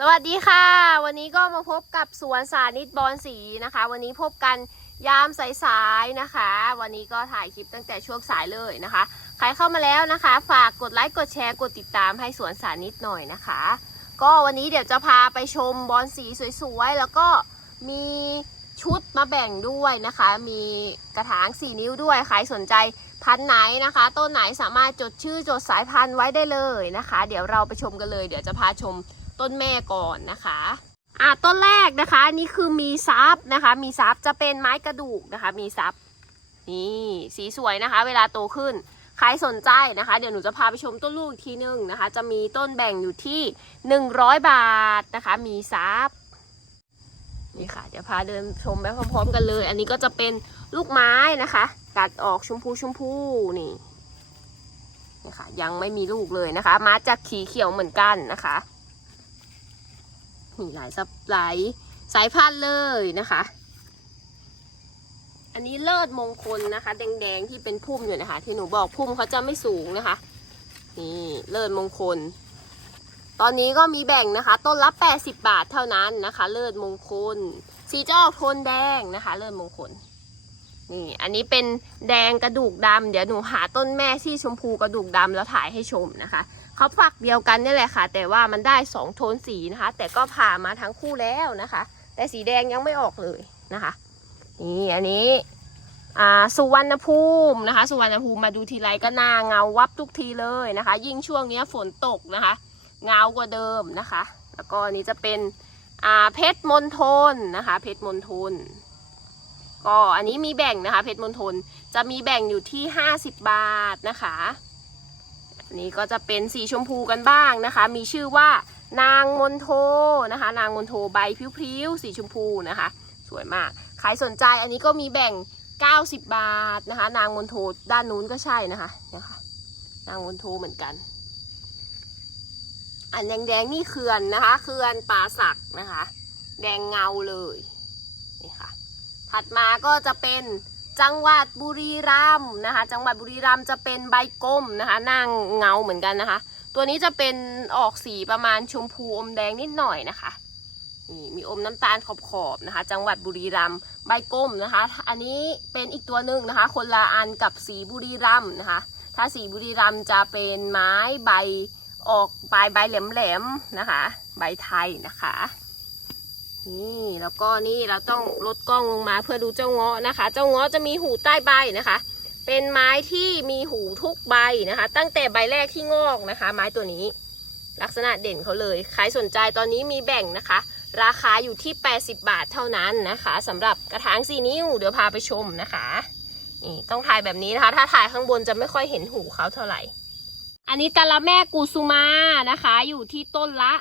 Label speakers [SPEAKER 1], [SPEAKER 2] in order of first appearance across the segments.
[SPEAKER 1] สวัสดีค่ะ วันนี้ก็มาพบกับสวนสานิตบอนสีนะคะ วันนี้พบกันยามสายๆนะคะ วันนี้ก็ถ่ายคลิปตั้งแต่ช่วงสายเลยนะคะ ใครเข้ามาแล้วนะคะ ฝากกดไลค์กดแชร์กดติดตามให้สวนสานิตหน่อยนะคะ ก็วันนี้เดี๋ยวจะพาไปชมบอนสีสวยๆแล้วก็มีชุดมาแบ่งด้วยนะคะ มีกระถาง 4 นิ้วด้วยใครสนใจพันไหนนะคะ ต้นไหนสามารถจดชื่อจดสายพันธุ์ไว้ได้เลยนะคะ เดี๋ยวเราไปชมกันเลย เดี๋ยวจะพาชม ต้นแม่ก่อนนะคะอะต้นแรกนะคะอันนี่คือมีซับนะคะ มีซับจะเป็นไม้กระดูกนะคะ มีซับนี่สีสวยนะคะ เวลาโตขึ้นใครสนใจนะคะ เดี๋ยวหนูจะพาไปชมต้นลูกอีกทีนึงนะคะ จะมีต้นแบ่งอยู่ที่ 100 บาทนะคะ มีซับนี่ค่ะ เดี๋ยวพาเดินชมไปพร้อมๆ กันเลย อันนี้ก็จะเป็นลูกไม้นะคะ กัดออกชมพูชมพูนี่นี่ค่ะ ยังไม่มีลูกเลยนะคะ มาจากขีเขียวเหมือนกันนะคะ หลายสับหลายสายพันธุ์เลยนะคะ อันนี้เลิศมงคลนะคะ แดงๆที่เป็นพุ่มอยู่นะคะ ที่หนูบอกพุ่มเขาจะไม่สูงนะคะ นี่เลิศมงคล ตอนนี้ก็มีแบ่งนะคะ ต้นละ 80 บาทเท่านั้นนะคะ เลิศมงคล สีจออกโทนแดงนะคะ เลิศมงคลนี่ อันนี้เป็นแดงกระดูกดำ เดี๋ยวหนูหาต้นแม่ที่ชมพูกระดูกดำแล้วถ่ายให้ชมนะคะ เขาฝักเดียวกันนี่แหละค่ะ แต่ว่ามันได้สองโทนสีนะคะ แต่ก็ผ่ามาทั้งคู่แล้วนะคะ แต่สีแดงยังไม่ออกเลยนะคะ นี่อันนี้อ่าสุวรรณภูมินะคะ สุวรรณภูมิมาดูทีไรก็หน้าเงาวับทุกทีเลยนะคะ ยิ่งช่วงนี้ฝนตกนะคะ เงากว่าเดิมนะคะ แล้วก็อันนี้จะเป็นอ่าเพชรมณฑลนะคะ เพชรมณฑลก็อันนี้มีแบ่งนะคะ เพชรมณฑลจะมีแบ่งอยู่ที่ 50 บาทนะคะ นนี้ก็จะเป็นสีชมพูกันบ้างนะคะ มีชื่อว่านางมนโทนะคะ นางมนโทใบพริ้วๆสีชมพูนะคะ สวยมากใครสนใจอันนี้ก็มีแบ่ง 90 บาทนะคะ นางมนโทด้านนู้นก็ใช่นะคะเนี่ยค่ะนางมนโทเหมือนกัน อันแดงๆนี่เขื่อนนะคะเขื่อนป่าสักนะคะ แดงเงาเลยนี่ค่ะ ถัดมาก็จะเป็น จังหวัดบุรีรัมย์นะคะ จังหวัดบุรีรัมย์จะเป็นใบกลมนะคะนางเงาเหมือนกันนะคะ ตัวนี้จะเป็นออกสีประมาณชมพูอมแดงนิดหน่อยนะคะนี่มีอมน้ำตาลขอบๆนะคะ จังหวัดบุรีรัมย์ใบกลมนะคะ อันนี้เป็นอีกตัวหนึ่งนะคะ คนละอันกับสีบุรีรัมย์นะคะ ถ้าสีบุรีรัมย์จะเป็นไม้ใบออกปลายใบแหลมๆนะคะ ใบไทยนะคะ นี่แล้วก็นี่เราต้องลดกล้องลงมาเพื่อดูเจ้าเงาะนะคะ เจ้าเงาะจะมีหูใต้ใบนะคะ เป็นไม้ที่มีหูทุกใบนะคะ ตั้งแต่ใบแรกที่งอกนะคะ ไม้ตัวนี้ ลักษณะเด่นเขาเลยใครสนใจตอนนี้มีแบ่งนะคะ ราคาอยู่ที่ 80 บาทเท่านั้นนะคะสำหรับกระถางสีนิ้วเดี๋ยวพาไปชมนะคะนี่ต้องถ่ายแบบนี้นะคะ ถ้าถ่ายข้างบนจะไม่ค่อยเห็นหูเขาเท่าไหร่ อันนี้ตะละแม่กุสุมานะคะ อยู่ที่ต้นละ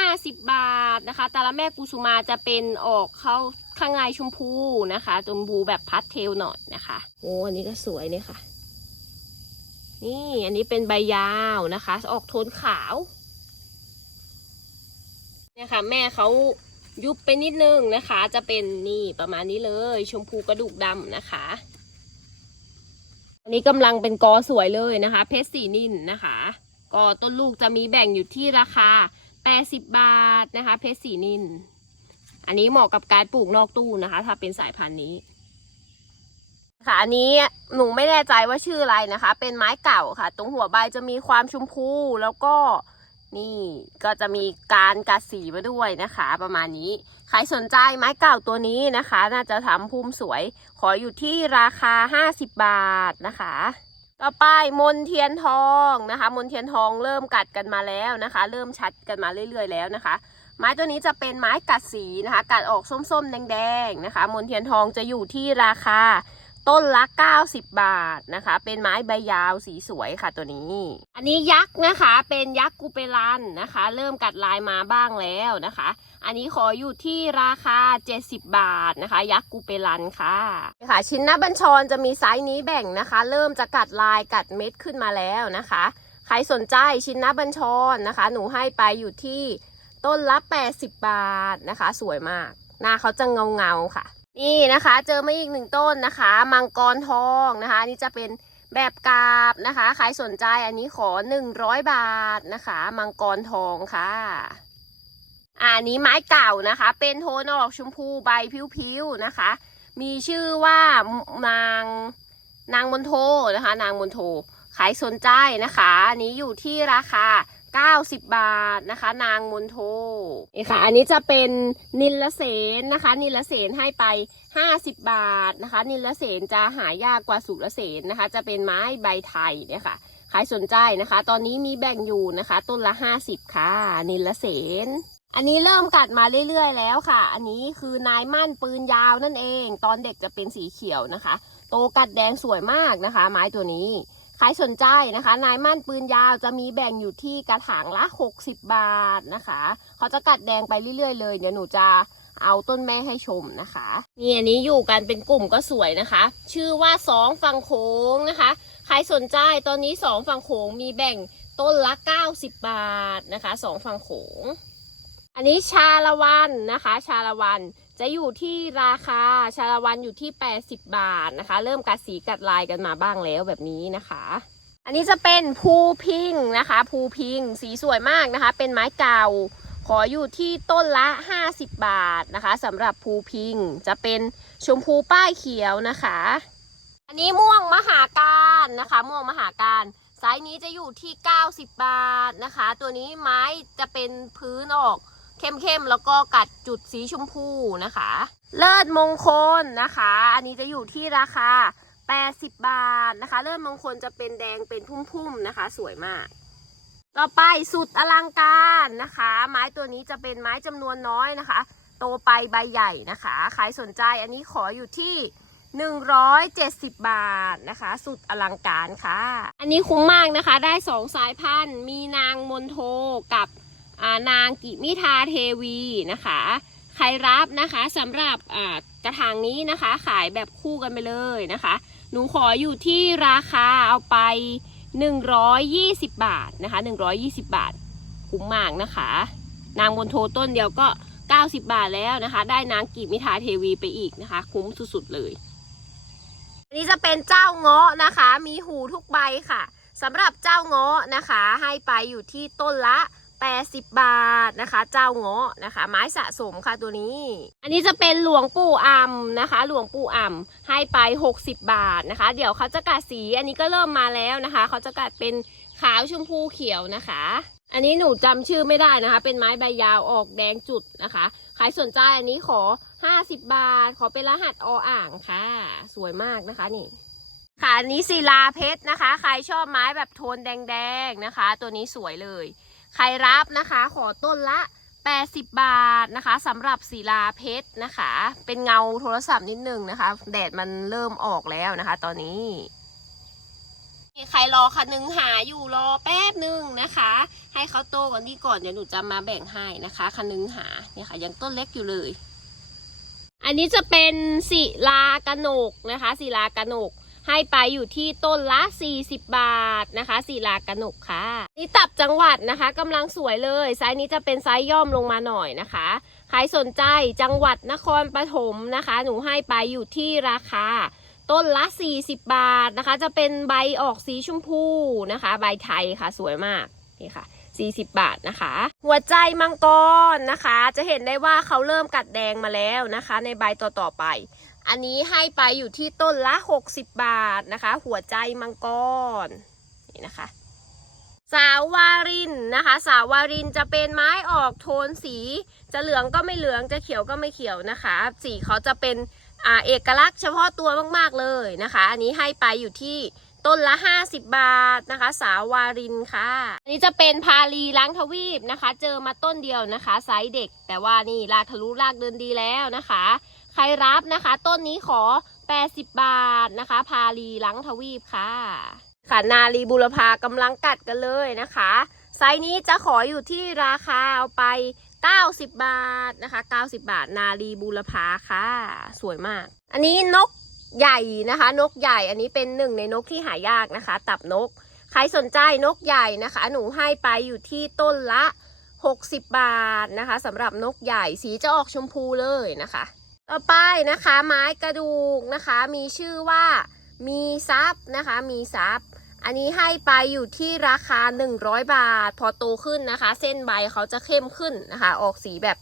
[SPEAKER 1] 50 บาทนะคะตะละแม่กุสุมาจะเป็นออกเข้าข้างในชมพูนะคะชมพูแบบพัดเทลหน่อยนะคะโอ้อันนี้ก็สวยเลยค่ะ นี่อันนี้เป็นใบยาวนะคะ ออกโทนขาวเนี่ยค่ะแม่เขายุบไปนิดนึงนะคะ จะเป็นนี่ประมาณนี้เลย ชมพูกระดูกดำนะคะอันนี้กำลังเป็นกอสวยเลยนะคะ เพชรสีนินนะคะ ก็ต้นลูกจะมีแบ่งอยู่ที่ราคา 80 บาทนะคะ เพชรสีนิน อันนี้เหมาะกับการปลูกนอกตู้นะคะ ถ้าเป็นสายพันธุ์นี้ ค่ะ อันนี้หนูไม่แน่ใจว่าชื่ออะไรนะคะ เป็นไม้เก่าค่ะ ตรงหัวใบจะมีความชมพูแล้วก็นี่ก็จะมีการกัดสีมาด้วยนะคะ ประมาณนี้ ใครสนใจไม้เก่าตัวนี้นะคะ น่าจะทำพุ่มสวย ขออยู่ที่ราคา 50 บาทนะคะ ต่อไปมนเทียนทองนะคะ มนเทียนทองเริ่มกัดกันมาแล้วนะคะ เริ่มชัดกันมาเรื่อยๆแล้วนะคะ ไม้ตัวนี้จะเป็นไม้กัดสีนะคะ กัดออกส้มๆ แดงๆนะคะ มนเทียนทองจะอยู่ที่ราคาต้นละ 90 บาทนะคะ เป็นไม้ใบยาวสีสวยค่ะตัวนี้ อันนี้ยักษ์นะคะ เป็นยักษ์กูเปรันนะคะ เริ่มกัดลายมาบ้างแล้วนะคะ อันนี้ขออยู่ที่ราคา 70 บาทนะคะ ยักษ์กูเปรันค่ะค่ะ ชิ้นหน้าบัญชรจะมีไซส์นี้แบ่งนะคะ เริ่มจะกัดลายกัดเม็ดขึ้นมาแล้วนะคะ ใครสนใจชิ้นหน้าบัญชรนะคะ หนูให้ไปอยู่ที่ต้นละ 80 บาทนะคะ สวยมาก หน้าเขาจะเงาเงาๆค่ะ นี่นะคะ เจอมาอีกหนึ่งต้นนะคะ มังกรทองนะคะนนี้จะเป็นแบบกาบนะคะ ใครสนใจอันนี้ขอ 100 บาทนะคะ มังกรทองค่ะ อันนี้ไม้เก่านะคะ เป็นโทนออกชมพูใบผิวๆนะคะ มีชื่อว่านางนางมนโทนะคะ นางมนโทใครสนใจนะคะอันนี้อยู่ที่ราคา90 บาทนะคะ นางมนโทนี่ค่ะ อันนี้จะเป็นนิลเสนนะคะ นิลเสนให้ไป 50 บาทนะคะ นิลเสนจะหายากกว่าสุรเสนนะคะ จะเป็นไม้ใบไทยเนี่ยค่ะใครสนใจนะคะ ตอนนี้มีแบ่งอยู่นะคะ ต้นละ 50 ค่ะ นิลเสน อันนี้เริ่มกัดมาเรื่อยๆแล้วค่ะ อันนี้คือนายมั่นปืนยาวนั่นเอง ตอนเด็กจะเป็นสีเขียวนะคะ โตกัดแดงสวยมากนะคะ ไม้ตัวนี้ ใครสนใจนะคะ นายมั่นปืนยาวจะมีแบ่งอยู่ที่กระถางละ 60 บาทนะคะ เขาจะกัดแดงไปเรื่อยๆ เลยเดี๋ยวหนูจะเอาต้นแม่ให้ชมนะคะ นี่อันนี้อยู่กันเป็นกลุ่มก็สวยนะคะ ชื่อว่าสองฝั่งโขงนะคะ ใครสนใจตอนนี้สองฝั่งโขงมีแบ่งต้นละ 90 บาทนะคะสองฝั่งโขง อันนี้ชาละวันนะคะ ชาละวันจะอยู่ที่ราคาชาละวันอยู่ที่ 80 บาทนะคะ เริ่มกัดสีกัดลายกันมาบ้างแล้วแบบนี้นะคะ อันนี้จะเป็นภูพิงนะคะภูพิงสีสวยมากนะคะ เป็นไม้เก่า ขออยู่ที่ต้นละ 50 บาทนะคะสำหรับภูพิงจะเป็นชมพูป้ายเขียวนะคะ อันนี้ม่วงมหาการนะคะ ม่วงมหาการไซส์นี้จะอยู่ที่ 90 บาทนะคะ ตัวนี้ไม้จะเป็นพื้นออก เข้มๆ แล้วก็กัดจุดสีชมพูนะคะ เลิศมงคลนะคะ อันนี้จะอยู่ที่ราคา 80 บาทนะคะ เลิศมงคลจะเป็นแดงเป็นพุ่มๆนะคะ สวยมาก ต่อไปสุดอลังการนะคะ ไม้ตัวนี้จะเป็นไม้จำนวนน้อยนะคะ โตไปใบใหญ่นะคะใครสนใจอันนี้ขออยู่ที่170 บาทนะคะ สุดอลังการค่ะ อันนี้คุ้มมากนะคะ ได้สองสายพันธุ์ มีนางมนโทกับ นางกิมิทาเทวีนะคะใครรับนะคะสำหรับกระถางนี้นะคะ ขายแบบคู่กันไปเลยนะคะ หนูขออยู่ที่ราคาเอาไป 120 บาทนะคะ 120 บาทคุ้มมากนะคะ นางมนโทต้นเดียวก็ 90 บาทแล้วนะคะ ได้นางกิมิทาเทวีไปอีกนะคะ คุ้มสุดๆเลยอันนี้จะเป็นเจ้าเงาะนะคะ มีหูทุกใบค่ะสำหรับเจ้าเงาะนะคะ ให้ไปอยู่ที่ต้นละ 80 บาทนะคะ เจ้าเงาะนะคะ ไม้สะสมค่ะตัวนี้ อันนี้จะเป็นหลวงปู่อ่ำนะคะ หลวงปู่อ่ำให้ไป 60 บาทนะคะ เดี๋ยวเขาจะกัดสีอันนี้ก็เริ่มมาแล้วนะคะ เขาจะกัดเป็นขาวชมพูเขียวนะคะ อันนี้หนูจำชื่อไม่ได้นะคะ เป็นไม้ใบยาวออกแดงจุดนะคะใครสนใจอันนี้ขอ 50 บาท ขอเป็นรหัสออ่างค่ะ สวยมากนะคะนี่ค่ะอันนี้ศิลาเพชรนะคะ ใครชอบไม้แบบโทนแดงๆนะคะ ตัวนี้สวยเลย ใครรับนะคะ ขอต้นละ 80 บาทนะคะสำหรับศิลาเพชรนะคะ เป็นเงาโทรศัพท์นิดนึงนะคะ แดดมันเริ่มออกแล้วนะคะ ตอนนี้ใครรอคันนึงหาอยู่รอแป๊บนึงนะคะ ให้เขาโตก่อนดีก่อนเดี๋ยวหนูจะมาแบ่งให้นะคะคันนึงหาเนี่ยค่ะยังต้นเล็กอยู่เลย อันนี้จะเป็นศิลากระหนกนะคะศิลากระหนก ให้ไปอยู่ที่ต้นละ 40 บาทนะคะศิลากระหนกค่ะนี่ตับจังหวัดนะคะกำลังสวยเลยไซส์นี้จะเป็นไซส์ย่อมลงมาหน่อยนะคะใครสนใจจังหวัดนครปฐมนะคะ หนูให้ไปอยู่ที่ราคาต้นละ 40 บาทนะคะ จะเป็นใบออกสีชมพูนะคะ ใบไทยค่ะสวยมากนี่ค่ะ 40 บาทนะคะ หัวใจมังกรนะคะ จะเห็นได้ว่าเขาเริ่มกัดแดงมาแล้วนะคะ ในใบต่อๆไป อันนี้ให้ไปอยู่ที่ต้นละ 60 บาทนะคะ หัวใจมังกรนี่นะคะ สาววารินนะคะ สาววารินจะเป็นไม้ออกโทนสี จะเหลืองก็ไม่เหลืองจะเขียวก็ไม่เขียวนะคะ สีเขาจะเป็นอ่าเอกลักษณ์เฉพาะตัวมากๆเลยนะคะ อันนี้ให้ไปอยู่ที่ต้นละ 50 บาทนะคะ สาววารินค่ะ อันนี้จะเป็นพาลีล้างทวีปนะคะ เจอมาต้นเดียวนะคะ ไซส์เด็ก แต่ว่านี่ลากทะลุลากเดินดีแล้วนะคะ ใครรับนะคะ ต้นนี้ขอ 80 บาทนะคะ พาลีล้างทวีปค่ะ ค่ะนาลีบุรพากำลังกัดกันเลยนะคะ ไซส์นี้จะขออยู่ที่ราคาเอาไป 90 บาทนะคะ 90 บาท นาลีบุรพาค่ะ สวยมาก อันนี้นกใหญ่นะคะ นกใหญ่อันนี้เป็นหนึ่งในนกที่หายากนะคะ ตับนก ใครสนใจนกใหญ่นะคะ หนูให้ไปอยู่ที่ต้นละ 60 บาทนะคะสำหรับนกใหญ่สีจะออกชมพูเลยนะคะ ต่อไปนะคะไม้กระดูกนะคะ มีชื่อว่ามีซับนะคะ มีซับอันนี้ให้ไปอยู่ที่ราคา 100 บาท พอโตขึ้นนะคะ เส้นใบเขาจะเข้มขึ้นนะคะ ออกสีแบบ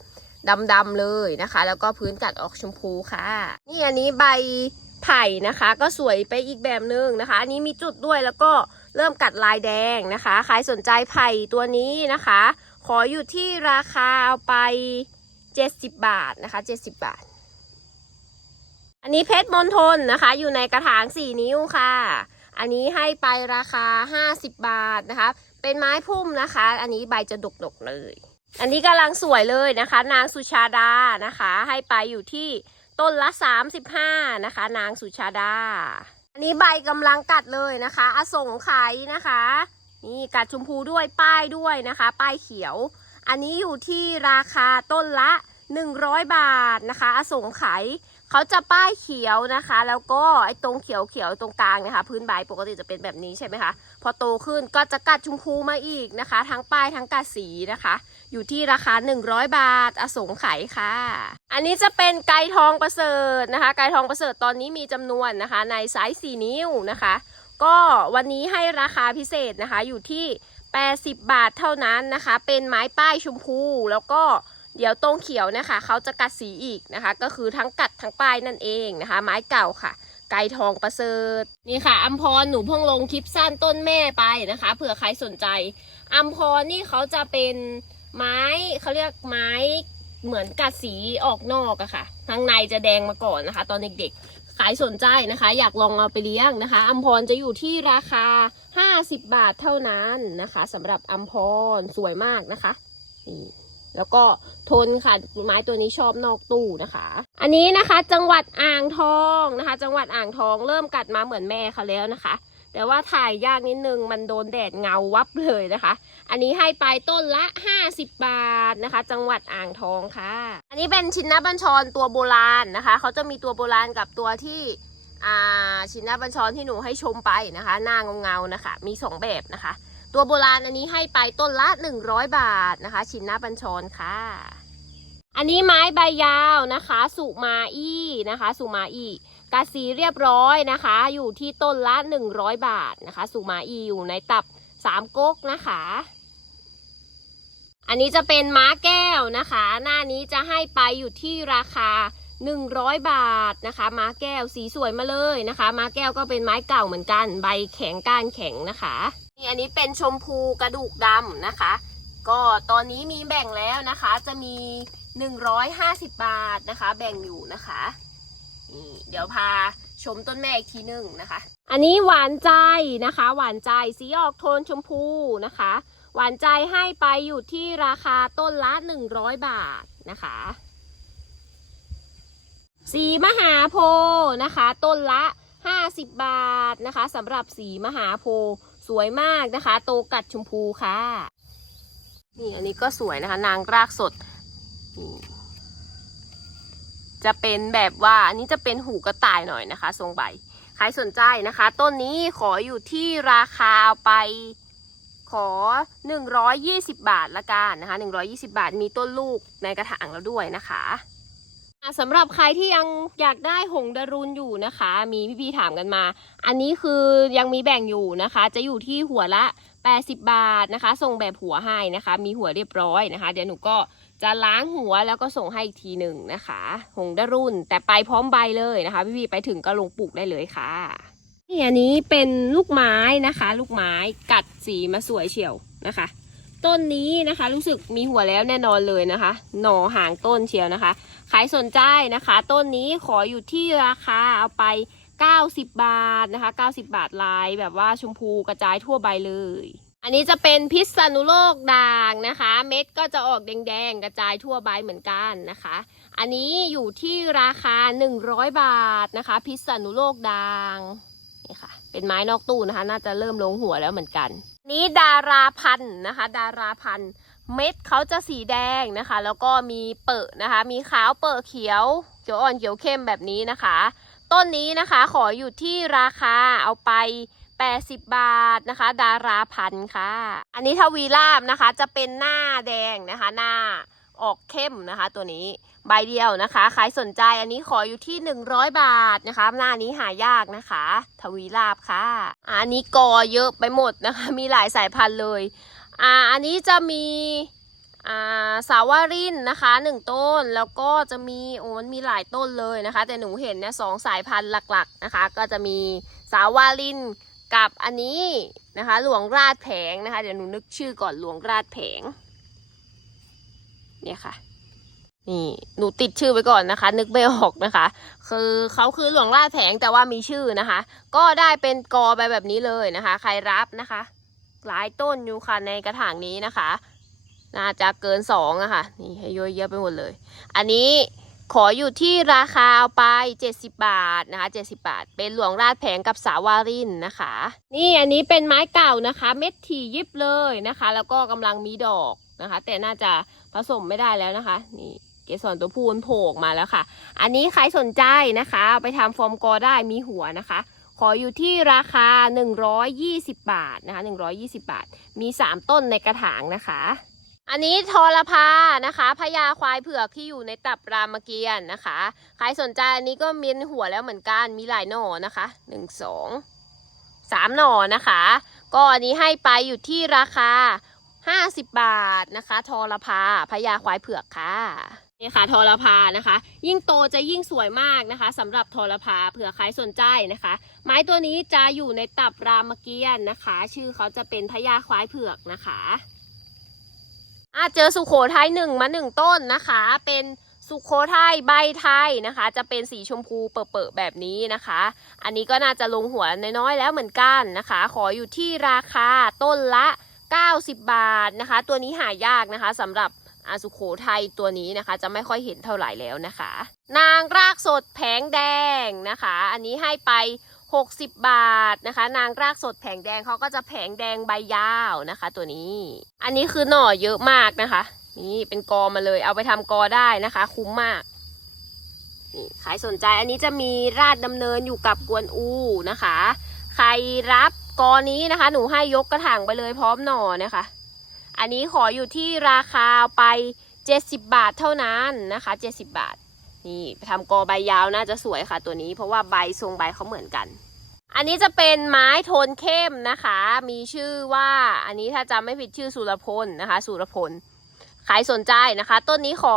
[SPEAKER 1] ดำๆเลยนะคะ แล้วก็พื้นกัดออกชมพูค่ะ นี่อันนี้ใบไผ่นะคะ ก็สวยไปอีกแบบนึงนะคะ อันนี้มีจุดด้วยแล้วก็เริ่มกัดลายแดงนะคะ ใครสนใจไผ่ตัวนี้นะคะ ขออยู่ที่ราคาเอาไป 70 บาทนะคะ 70 บาท อันนี้เพชรมณฑลนะคะ อยู่ในกระถาง 4 นิ้วค่ะ อันนี้ให้ไปราคา 50 บาทนะคะ เป็นไม้พุ่มนะคะ อันนี้ใบจะดกๆเลย อันนี้กำลังสวยเลยนะคะ นางสุชาดานะคะ ให้ไปอยู่ที่ต้นละ 35 นะคะ นางสุชาดา อันนี้ใบกำลังกัดเลยนะคะ อสงไขยนะคะ นี่กัดชมพูด้วยป้ายด้วยนะคะ ป้ายเขียว อันนี้อยู่ที่ราคาต้นละ 100 บาทนะคะ อสงไขย เขาจะป้ายเขียวนะคะ แล้วก็ไอ้ตรงเขียวเขียวๆตรงกลางนะคะ พื้นใบปกติจะเป็นแบบนี้ใช่ไหมคะพอโตขึ้นก็จะกัดชมพูมาอีกนะคะ ทั้งป้ายทั้งกัดสีนะคะ อยู่ที่ราคา 100 บาทอสงไขยค่ะ อันนี้จะเป็นไก่ทองประเสริฐนะคะไก่ทองประเสริฐตอนนี้มีจำนวนนะคะ ในไซส์4นิ้วนะคะ ก็วันนี้ให้ราคาพิเศษนะคะอยู่ที่ 80 บาทเท่านั้นนะคะ เป็นไม้ป้ายชมพูแล้วก็ เดี๋ยวตรงเขียวนะคะเขาจะกัดสีอีกนะคะ ก็คือทั้งกัดทั้งป้ายนั่นเองนะคะ ไม้เก่าค่ะ ไก่ทองประเสริฐนี่ค่ะอัมพรหนูเพิ่งลงคลิปสั้นต้นแม่ไปนะคะเผื่อใครสนใจอัมพรนี่เขาจะเป็นไม้เขาเรียกไม้เหมือนกัดสีออกนอกอะค่ะข้างในจะแดงมาก่อนนะคะ ตอนเด็กๆ ขายสนใจนะคะ อยากลองเอาไปเลี้ยงนะคะ อัมพรจะอยู่ที่ราคา 50 บาทเท่านั้นนะคะสำหรับอัมพรสวยมากนะคะนี่ แล้วก็ทนค่ะไม้ตัวนี้ชอบนอกตู้นะคะ อันนี้นะคะจังหวัดอ่างทองนะคะ จังหวัดอ่างทองเริ่มกัดมาเหมือนแม่เขาแล้วนะคะ แต่ว่าถ่ายยากนิดนึงมันโดนแดดเงาวับเลยนะคะ อันนี้ให้ไปต้นละ 50 บาทนะคะ จังหวัดอ่างทองค่ะ อันนี้เป็นชินนบัญชรตัวโบราณนะคะเขาจะมีตัวโบราณกับตัวที่ชินนบัญชรที่หนูให้ชมไปนะคะ หน้าเงาๆนะคะ มีสองแบบนะคะ ตัวโบราณอันนี้ให้ไปต้นละ 100 บาทนะคะ ชินหน้าบัญชรค่ะ อันนี้ไม้ใบยาวนะคะ สุมาอี้นะคะ สุมาอี้กาสีเรียบร้อยนะคะ อยู่ที่ต้นละ 100 บาทนะคะ สุมาอี้อยู่ในตับสามก๊กนะคะ อันนี้จะเป็นม้าแก้วนะคะ หน้านี้จะให้ไปอยู่ที่ราคา 100 บาทนะคะ ม้าแก้วสีสวยมาเลยนะคะ ม้าแก้วก็เป็นไม้เก่าเหมือนกัน ใบแข็งก้านแข็งนะคะ นี่อันนี้เป็นชมพูกระดูกดำนะคะ ก็ตอนนี้มีแบ่งแล้วนะคะ จะมี 150 บาทนะคะ แบ่งอยู่นะคะนี่เดี๋ยวพาชมต้นแม่อีกทีหนึ่งนะคะ อันนี้หวานใจนะคะ หวานใจสีออกโทนชมพูนะคะ หวานใจให้ไปอยู่ที่ราคาต้นละ 100 บาทนะคะสีมหาโพธิ์นะคะ ต้นละ 50 บาทนะคะสำหรับสีมหาโพธิ์ สวยมากนะคะ โตกัดชมพูค่ะ นี่อันนี้ก็สวยนะคะ นางรากสด จะเป็นแบบว่าอันนี้จะเป็นหูกระต่ายหน่อยนะคะ ทรงใบใครสนใจนะคะ ต้นนี้ขออยู่ที่ราคาไปขอ 120 บาทละกันนะคะ 120 บาทมีต้นลูกในกระถางแล้วด้วยนะคะ สำหรับใครที่ยังอยากได้หงดารุนอยู่นะคะ มีพี่ๆถามกันมา อันนี้คือยังมีแบ่งอยู่นะคะ จะอยู่ที่หัวละ 80 บาทนะคะ ส่งแบบหัวให้นะคะ มีหัวเรียบร้อยนะคะ เดี๋ยวหนูก็จะล้างหัวแล้วก็ส่งให้อีกทีหนึ่งนะคะ หงดารุนแต่ไปพร้อมใบเลยนะคะ พี่ๆไปถึงก็ลงปลูกได้เลยค่ะนี่อันนี้เป็นลูกไม้นะคะ ลูกไม้กัดสีมาสวยเฉียวนะคะ ต้นนี้นะคะ รู้สึกมีหัวแล้วแน่นอนเลยนะคะ หน่อห่างต้นเชียวนะคะใครสนใจนะคะ ต้นนี้ขออยู่ที่ราคาเอาไป 90 บาทนะคะ 90 บาทลายแบบว่าชมพูกระจายทั่วใบเลย อันนี้จะเป็นพิษณุโลกด่างนะคะ เม็ดก็จะออกแดงๆ กระจายทั่วใบเหมือนกันนะคะ อันนี้อยู่ที่ราคา 100 บาทนะคะ พิษณุโลกด่างนี่ค่ะ เป็นไม้นอกตู้นะคะ น่าจะเริ่มลงหัวแล้วเหมือนกัน นี้ดาราพันธุ์นะคะ ดาราพันธุ์เม็ดเขาจะสีแดงนะคะ แล้วก็มีเปิดนะคะ มีขาวเปิดเขียวเขียวอ่อนเขียวเข้มแบบนี้นะคะ ต้นนี้นะคะขออยู่ที่ราคาเอาไป 80 บาทนะคะ ดาราพันธุ์ค่ะ อันนี้ทวีราบนะคะจะเป็นหน้าแดงนะคะหน้า ออกเข้มนะคะ ตัวนี้ใบเดียวนะคะใครสนใจอันนี้ขออยู่ที่ 100 บาทนะคะ หน้านี้หายากนะคะ ทวีลาบค่ะ อันนี้กอเยอะไปหมดนะคะ มีหลายสายพันธุ์เลยอ่าอันนี้จะมีอ่าสาวารินนะคะหนึ่งต้นแล้วก็จะมีโอ้มันมีหลายต้นเลยนะคะ แต่หนูเห็นเนี่ยสองสายพันธุ์หลักๆนะคะ ก็จะมีสาวารินกับอันนี้นะคะ หลวงราชแผงนะคะ เดี๋ยวหนูนึกชื่อก่อนหลวงราชแผง เนี่ยค่ะ นี่หนูติดชื่อไว้ก่อนนะคะ นึกไม่ออกนะคะ คือเขาคือหลวงราชแผงแต่ว่ามีชื่อนะคะ ก็ได้เป็นกอไปแบบนี้เลยนะคะ ใครรับนะคะ หลายต้นอยู่ค่ะในกระถางนี้นะคะ น่าจะเกินสองอะค่ะ นี่ให้เยอะแยะไปหมดเลย อันนี้ขออยู่ที่ราคาเอาไป 70 บาทนะคะ 70 บาท เป็นหลวงราชแผงกับสาวารินนะคะ นี่อันนี้เป็นไม้เก่านะคะ เม็ดถี่ยิบเลยนะคะ แล้วก็กำลังมีดอกนะคะ แต่น่าจะ ผสมไม่ได้แล้วนะคะ นี่เกสรตัวผู้มันโผล่ออกมาแล้วค่ะ อันนี้ใครสนใจนะคะเอาไปทำฟอร์มกอได้มีหัวนะคะ ขออยู่ที่ราคา 120 บาทนะคะ120 บาท มี 3 ต้นในกระถางนะคะอันนี้ทรพานะคะพญาควายเผือกที่อยู่ในตับรามเกียรติ์นะคะ ใครสนใจอันนี้ก็มีหัวแล้วเหมือนกัน มีหลายหน่อนะคะหนึ่งสองสามหน่อนะคะ ก็อันนี้ให้ไปอยู่ที่ราคา 50 บาทนะคะ ทอรพาพญาควายเผือกค่ะนี่ค่ะทอรพานะคะ ยิ่งโตจะยิ่งสวยมากนะคะสำหรับทอรพาเผื่อใครสนใจนะคะ ไม้ตัวนี้จะอยู่ในตับรามเกียรตินะคะ ชื่อเขาจะเป็นพญาควายเผือกนะคะอาเจอสุโขทัยหนึ่งมาหนึ่งต้นนะคะ เป็นสุโขทัยใบไทยนะคะ จะเป็นสีชมพูเปิดๆแบบนี้นะคะ อันนี้ก็น่าจะลงหัวน้อยๆแล้วเหมือนกันนะคะ ขออยู่ที่ราคาต้นละ 90 บาทนะคะ ตัวนี้หายากนะคะสำหรับอาสุโขทัยตัวนี้นะคะ จะไม่ค่อยเห็นเท่าไหร่แล้วนะคะ นางรากสดแผงแดงนะคะ อันนี้ให้ไป 60 บาทนะคะ นางรากสดแผงแดงเขาก็จะแผงแดงใบยาวนะคะ ตัวนี้ อันนี้คือหน่อเยอะมากนะคะ นี่เป็นกอมาเลย เอาไปทำกอได้นะคะ คุ้มมากนี่ใครสนใจอันนี้จะมีราดดำเนินอยู่กับกวนอูนะคะ ใครรับ กอนี้นะคะ หนูให้ยกกระถางไปเลยพร้อมหน่อนะคะ อันนี้ขออยู่ที่ราคาไป 70 บาทเท่านั้นนะคะ 70 บาท นี่ทำกอใบยาวน่าจะสวยค่ะตัวนี้ เพราะว่าใบทรงใบเขาเหมือนกัน อันนี้จะเป็นไม้โทนเข้มนะคะ มีชื่อว่าอันนี้ถ้าจำไม่ผิดชื่อสุรพลนะคะ สุรพลใครสนใจนะคะ ต้นนี้ขอ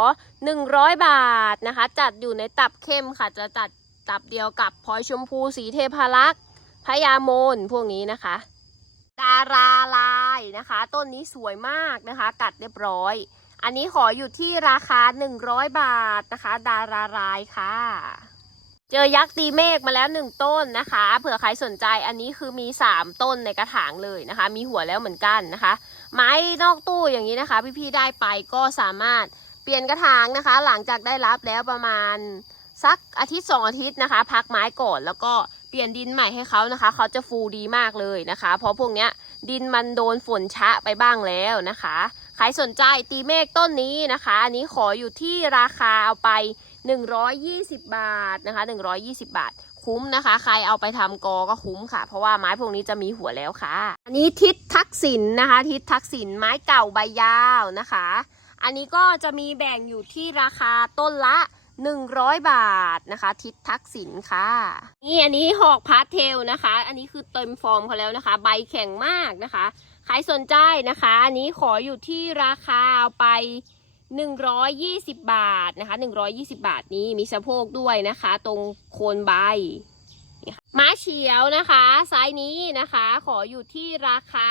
[SPEAKER 1] 100 บาทนะคะ จัดอยู่ในตับเข้มค่ะ จะจัดตับเดียวกับพลอยชมพูสีเทพารักษ์ พญาโมนพวกนี้นะคะ ดาราลายนะคะ ต้นนี้สวยมากนะคะ กัดเรียบร้อย อันนี้ขออยู่ที่ราคา 100 บาทนะคะ ดาราลายค่ะ เจอยักษ์ตีเมฆมาแล้วหนึ่งต้นนะคะ เผื่อใครสนใจอันนี้คือมี 3 ต้นในกระถางเลยนะคะ มีหัวแล้วเหมือนกันนะคะ ไม้นอกตู้อย่างนี้นะคะ พี่ๆได้ไปก็สามารถเปลี่ยนกระถางนะคะ หลังจากได้รับแล้วประมาณสักอาทิตย์สองอาทิตย์นะคะ พักไม้ก่อนแล้วก็ ปลี่ยนดินใหม่ให้เขานะคะ เขาจะฟูดีมากเลยนะคะ เพราะพวกเนี้ยดินมันโดนฝนชะไปบ้างแล้วนะคะ ใครสนใจตีเมฆต้นนี้นะคะ อันนี้ขออยู่ที่ราคาเอาไป 120 บาทนะคะ 120 บาท คุ้มนะคะ ใครเอาไปทำกอก็คุ้มค่ะ เพราะว่าไม้พวกนี้จะมีหัวแล้วค่ะ อันนี้ทิศทักษิณนะคะ ทิศทักษิณไม้เก่าใบยาวนะคะ อันนี้ก็จะมีแบ่งอยู่ที่ราคาต้นละ 100 บาทนะคะ ทิศทักษิณค่ะ นี่อันนี้หอกพาสเทลนะคะ อันนี้คือเต็มฟอร์มเขาแล้วนะคะ ใบแข็งมากนะคะใครสนใจนะคะ อันนี้ขออยู่ที่ราคาเอาไป 120 บาทนะคะ 120 บาทนี้มีสะโพกด้วยนะคะ ตรงโคนใบม้าเฉียวนะคะไซส์นี้นะคะ ขออยู่ที่ราคา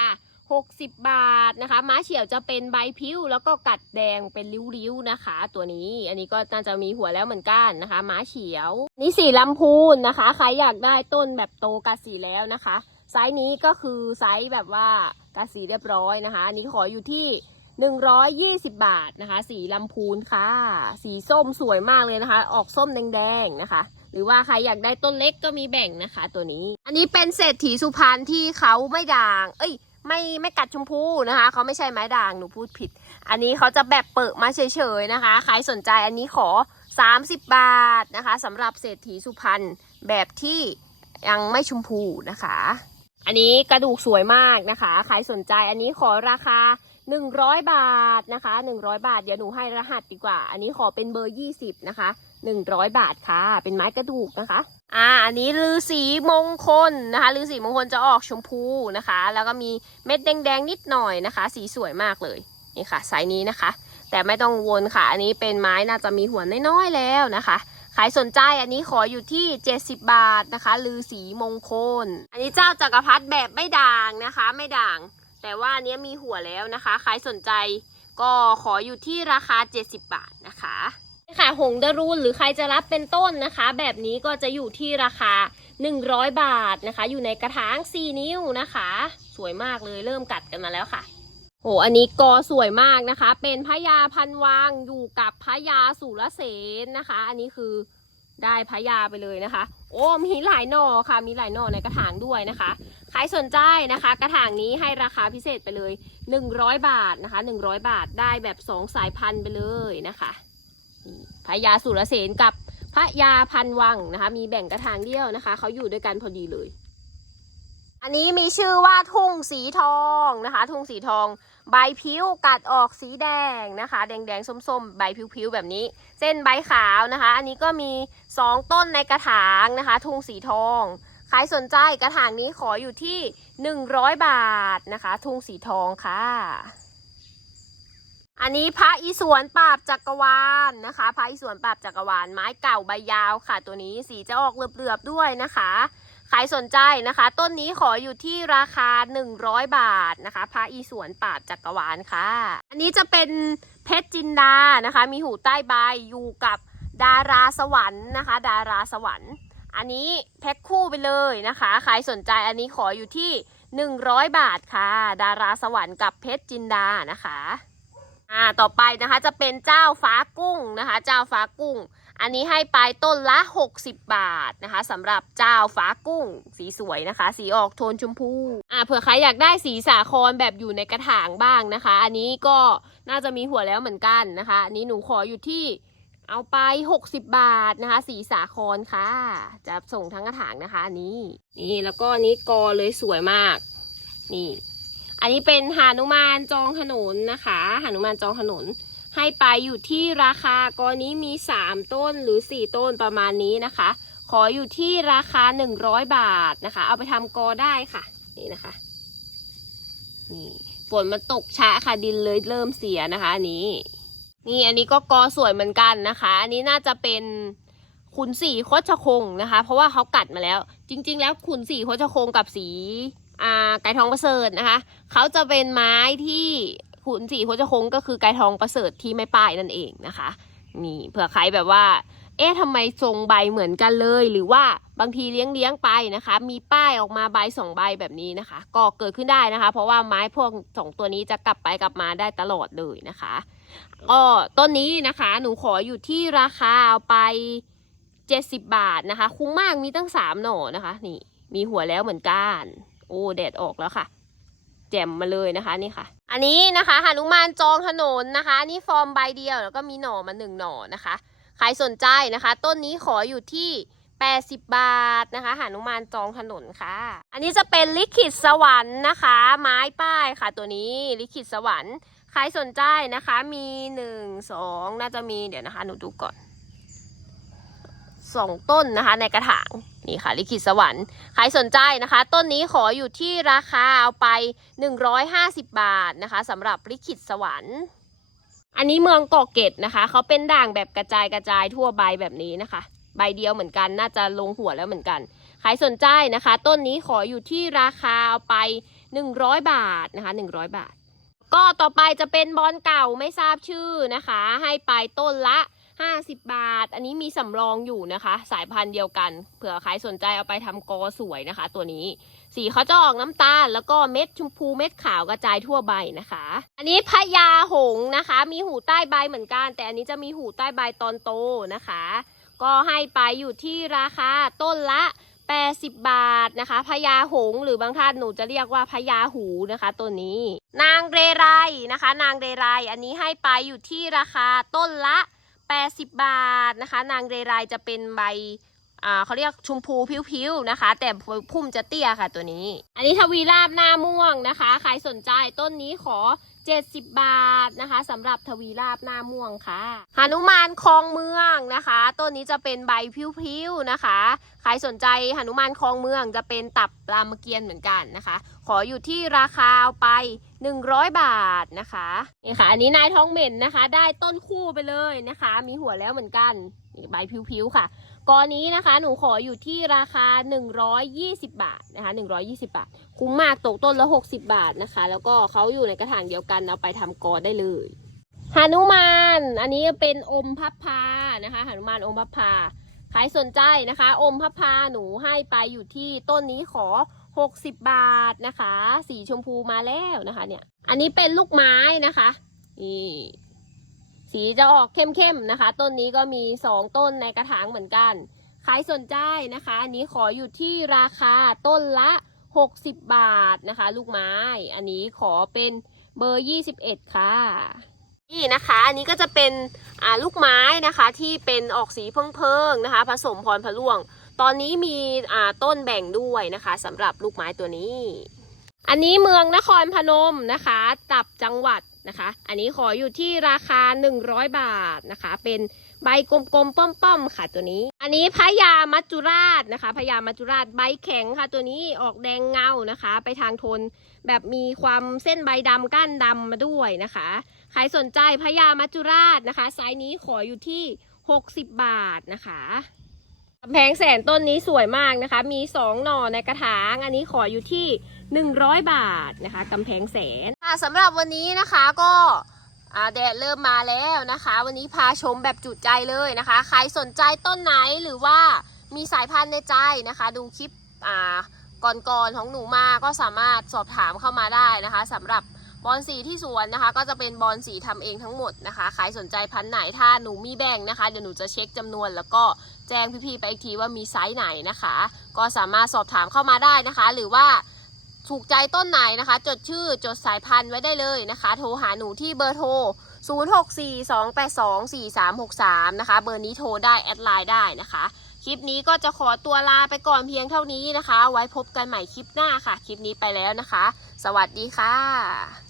[SPEAKER 1] 60 บาทนะคะ ม้าเฉียวจะเป็นใบพิ้วแล้วก็กัดแดงเป็นริ้วๆนะคะ ตัวนี้ อันนี้ก็น่าจะมีหัวแล้วเหมือนกันนะคะ ม้าเฉียว นี่สีลำพูนนะคะ ใครอยากได้ต้นแบบโตกัดสีแล้วนะคะ ไซส์นี้ก็คือไซส์แบบว่ากัดสีเรียบร้อยนะคะ อันนี้ขออยู่ที่120 บาทนะคะ สีลำพูนค่ะ สีส้มสวยมากเลยนะคะ ออกส้มแดงๆนะคะ หรือว่าใครอยากได้ต้นเล็กก็มีแบ่งนะคะ ตัวนี้ อันนี้เป็นเศรษฐีสุพรรณที่เขาไม่ด่าง เอ้ย ไม่ไม่กัดชมพูนะคะเขาไม่ใช่ไม้ด่างหนูพูดผิด อันนี้เขาจะแบบเปิดมาเฉยๆนะคะใครสนใจอันนี้ขอ 30 บาทนะคะสำหรับเศรษฐีสุพรรณแบบที่ยังไม่ชมพูนะคะ อันนี้กระดูกสวยมากนะคะใครสนใจอันนี้ขอราคา 100 บาทนะคะ 100 บาทเดี๋ยวหนูให้รหัสดีกว่า อันนี้ขอเป็นเบอร์ 20 นะคะ 100 บาทค่ะ เป็นไม้กระดูกนะคะ อ่า อันนี้ลือสีมงคลนะคะลือสีมงคลจะออกชมพูนะคะ แล้วก็มีเม็ดแดงๆนิดหน่อยนะคะ สีสวยมากเลยนี่ค่ะไซส์นี้นะคะ แต่ไม่ต้องวนค่ะ อันนี้เป็นไม้น่าจะมีหัวน้อยๆแล้วนะคะใครสนใจอันนี้ขออยู่ที่ 70 บาทนะคะลือสีมงคล อันนี้เจ้าจักรพรรดิแบบไม่ด่างนะคะ ไม่ด่าง แต่ว่าอันเนี้ยมีหัวแล้วนะคะใครสนใจก็ขออยู่ที่ราคา 70 บาทนะคะ ค่ะหงดารุนหรือใครจะรับเป็นต้นนะคะ แบบนี้ก็จะอยู่ที่ราคา 100 บาทนะคะ อยู่ในกระถาง 4 นิ้วนะคะ สวยมากเลยเริ่มกัดกันมาแล้วค่ะโอ้อันนี้กอสวยมากนะคะ เป็นพญาพันวางอยู่กับพญาสุรเสนนะคะ อันนี้คือได้พญาไปเลยนะคะ โอ้มีหลายหน่อค่ะ มีหลายหน่อในกระถางด้วยนะคะ ใครสนใจนะคะ กระถางนี้ให้ราคาพิเศษไปเลย 100 บาทนะคะ 100 บาทได้แบบ 2 สายพันธุ์ไปเลยนะคะ นี่พญาสุรเสนกับพญาพันวังนะคะ มีแบ่งกระถางเดียวนะคะเขาอยู่ด้วยกันพอดีเลย อันนี้มีชื่อว่าทุ่งสีทองนะคะ ทุ่งสีทอง ใบผิวกัดออกสีแดงนะคะ แดงแดงๆส้มๆ ใบผิวๆแบบนี้ เส้นใบขาวนะคะ อันนี้ก็มี 2 ต้นในกระถางนะคะ ทุ่งสีทองใครสนใจกระถางนี้ขออยู่ที่ 100 บาทนะคะ ทุ่งสีทองค่ะ อันนี้พระอิศวรปราบจักรวาลนะคะ พระอิศวรปราบจักรวาลไม้เก่าใบยาวค่ะ ตัวนี้สีจะออกเหลือบๆด้วยนะคะใครสนใจนะคะ ต้นนี้ขออยู่ที่ราคา 100 บาทนะคะ พระอีสวนปราบจักรวาลค่ะ อันนี้จะเป็นเพชรจินดานะคะ มีหูใต้ใบอยู่กับดาราสวรรค์นะคะ ดาราสวรรค์ อันนี้แพ็คคู่ไปเลยนะคะใครสนใจอันนี้ขออยู่ที่ 100 บาทค่ะ ดาราสวรรค์กับเพชรจินดานะคะ อ่าต่อไปนะคะจะเป็นเจ้าฟ้ากุ้งนะคะ เจ้าฟ้ากุ้ง อันนี้ให้ไปต้นละ 60 บาทนะคะสำหรับเจ้าฟ้ากุ้ง สีสวยนะคะ สีออกโทนชมพูอ่าเผื่อใครอยากได้สีสาครแบบอยู่ในกระถางบ้างนะคะ อันนี้ก็น่าจะมีหัวแล้วเหมือนกันนะคะอันนี้หนูขออยู่ที่เอาไป 60 บาทนะคะ สีสาครค่ะ จะส่งทั้งกระถางนะคะอันนี้นี่แล้วก็นนี้กอเลยสวยมาก นี่ อันนี้เป็นหานุมานจองถนนนะคะหานุมานจองถนนให้ไปอยู่ที่ราคากอนี้มี 3 ต้นหรือ 4 ต้นประมาณนี้นะคะ ขออยู่ที่ราคา 100 บาทนะคะ เอาไปทำกอได้ค่ะ นี่นะคะนี่ฝนมันตกช้าค่ะดินเลยเริ่มเสียนะคะอันนี้ นี่อันนี้ก็กอสวยเหมือนกันนะคะ อันนี้น่าจะเป็นขุนสีโคชคงนะคะ เพราะว่าเขากัดมาแล้ว จริง ๆ แล้วขุนสีโคชคงกับสี ไก่ทองประเสริฐนะคะเขาจะเป็นไม้ที่ขุนสีโคชคงก็คือไก่ทองประเสริฐที่ไม่ป้ายนั่นเองนะคะนี่เผื่อใครแบบว่า เอ๊ะทำไมทรงใบเหมือนกันเลย หรือว่าบางทีเลี้ยงเลี้ยงไปนะคะ มีป้ายออกมาใบสองใบแบบนี้นะคะ ก็เกิดขึ้นได้นะคะ เพราะว่าไม้พวกสองตัวนี้จะกลับไปกลับมาได้ตลอดเลยนะคะก็ต้นนี้นะคะ หนูขออยู่ที่ราคาเอาไป70บาทนะคะ คุ้มมากมีตั้งสามหน่อนะคะ นี่มีหัวแล้วเหมือนกัน โอ้แดดออกแล้วค่ะ แจ่มมาเลยนะคะนี่ค่ะ อันนี้นะคะหนุมานจองถนนนะคะนี่ฟอร์มใบเดียวแล้วก็มีหน่อมาหนึ่งหน่อนะคะใครสนใจนะคะ ต้นนี้ขออยู่ที่ 80 บาทนะคะหานุมานจองถนนค่ะ อันนี้จะเป็นลิขิตสวรรค์นะคะ ไม้ป้ายค่ะ ตัวนี้ลิขิตสวรรค์ใครสนใจนะคะมีหนึ่งสองน่าจะมีเดี๋ยวนะคะ หนูดูก่อนสองต้นนะคะในกระถาง นี่ค่ะลิขิตสวรรค์ใครสนใจนะคะ ต้นนี้ขออยู่ที่ราคาเอาไป 150 บาทนะคะสำหรับลิขิตสวรรค์ อันนี้เมืองเกาะเกร็ดนะคะเขาเป็นด่างแบบกระจายกระจายทั่วใบแบบนี้นะคะ ใบเดียวเหมือนกันน่าจะลงหัวแล้วเหมือนกันใครสนใจนะคะ ต้นนี้ขออยู่ที่ราคาเอาไป 100 บาทนะคะ100 บาท ก็ต่อไปจะเป็นบอลเก่าไม่ทราบชื่อนะคะ ให้ไปต้นละ 50 บาท อันนี้มีสำรองอยู่นะคะ สายพันธุ์เดียวกัน เผื่อใครสนใจเอาไปทำกอสวยนะคะ ตัวนี้ สีเขาจะออกน้ำตาล แล้วก็เม็ดชมพูเม็ดขาวกระจายทั่วใบนะคะ อันนี้พญาหงนะคะ มีหูใต้ใบเหมือนกัน แต่อันนี้จะมีหูใต้ใบตอนโตนะคะ ก็ให้ไปอยู่ที่ราคาต้นละ80 บาทนะคะพญาหงหรือบางท่านหนูจะเรียกว่าพญาหูนะคะ ตัวนี้ นางเรไรนะคะ นางเรไร อันนี้ให้ไปอยู่ที่ราคาต้นละ 80 บาทนะคะ นางเรไรจะเป็นใบอ่าเขาเรียกชมพูผิวๆนะคะ แต่พุ่มจะเตี้ยค่ะตัวนี้ อันนี้ทวีราบหน้าม่วง นะคะ ใครสนใจต้นนี้ขอ 70 บาทนะคะสำหรับทวีราบหน้าม่วงค่ะหานุมานคลองเมืองนะคะ ต้นนี้จะเป็นใบพิ้วๆนะคะ ใครสนใจหนุมานคลองเมืองจะเป็นตับรามเกียรติเหมือนกันนะคะ ขออยู่ที่ราคาเอาไป 100 บาทนะคะนี่ค่ะ อันนี้นายท้องเหม็นนะคะ ได้ต้นคู่ไปเลยนะคะ มีหัวแล้วเหมือนกันใบพิ้วๆค่ะกอนี้นะคะ หนูขออยู่ที่ราคา 120 บาทนะคะ 120 บาท คุ้มมากตกต้นละ 60 บาทนะคะ แล้วก็เขาอยู่ในกระถางเดียวกันเอาไปทำกอได้เลยหานุมาน อันนี้เป็นอมพับพานะคะหานุมานอมพับพาใครสนใจนะคะ อมพับพาหนูให้ไปอยู่ที่ต้นนี้ขอ 60 บาทนะคะ สีชมพูมาแล้วนะคะเนี่ย อันนี้เป็นลูกไม้นะคะนี่สีจะออกเข้มๆนะคะ ต้นนี้ก็มี 2 ต้นในกระถางเหมือนกัน ใครสนใจนะคะ อันนี้ขออยู่ที่ราคาต้นละ 60 บาทนะคะ ลูกไม้ อันนี้ขอเป็นเบอร์ 21 ค่ะ นี่นะคะ อันนี้ก็จะเป็นลูกไม้นะคะที่เป็นออกสีเพิ่งๆนะคะ ผสมพรพะล่วง ตอนนี้มีต้นแบ่งด้วยนะคะสำหรับลูกไม้ตัวนี้ อันนี้เมืองนครพนมนะคะ ตับจังหวัดนะคะ อันนี้ขออยู่ที่ราคา 100 บาทนะคะ เป็น ใบกลมๆป้อมๆค่ะตัวนี้ อันนี้พญามัจจุราชนะคะพญามัจจุราชใบแข็งค่ะ ตัวนี้ออกแดงเงานะคะ ไปทางโทนแบบมีความเส้นใบดำก้านดำมาด้วยนะคะใครสนใจพญามัจจุราชนะคะไซส์นี้ขออยู่ที่ 60 บาทนะคะกำแพงแสนต้นนี้สวยมากนะคะ มี 2 หน่อในกระถาง อันนี้ขออยู่ที่ 100 บาทนะคะกำแพงแสนค่ะสำหรับวันนี้นะคะก็ อ่าแดดเริ่มมาแล้วนะคะ วันนี้พาชมแบบจุใจเลยนะคะ ใครสนใจต้นไหนหรือว่ามีสายพันธุ์ในใจนะคะ ดูคลิปอ่าก่อนๆของหนูมาก็สามารถสอบถามเข้ามาได้นะคะสำหรับบอลสีที่สวนนะคะ ก็จะเป็นบอลสีทำเองทั้งหมดนะคะ ใครสนใจพันธุ์ไหนถ้าหนูมีแบ่งนะคะ เดี๋ยวหนูจะเช็คจำนวน แล้วก็แจ้งพี่ๆไปอีกทีว่ามีไซส์ไหนนะคะ ก็สามารถสอบถามเข้ามาได้นะคะ หรือว่า ถูกใจต้นไหนนะคะ จดชื่อจดสายพันธุ์ไว้ได้เลยนะคะ โทรหาหนูที่เบอร์โทร 0642824363 นะคะ เบอร์นี้โทรได้แอดไลน์ได้นะคะ คลิปนี้ก็จะขอตัวลาไปก่อนเพียงเท่านี้นะคะ ไว้พบกันใหม่คลิปหน้าค่ะ คลิปนี้ไปแล้วนะคะ สวัสดีค่ะ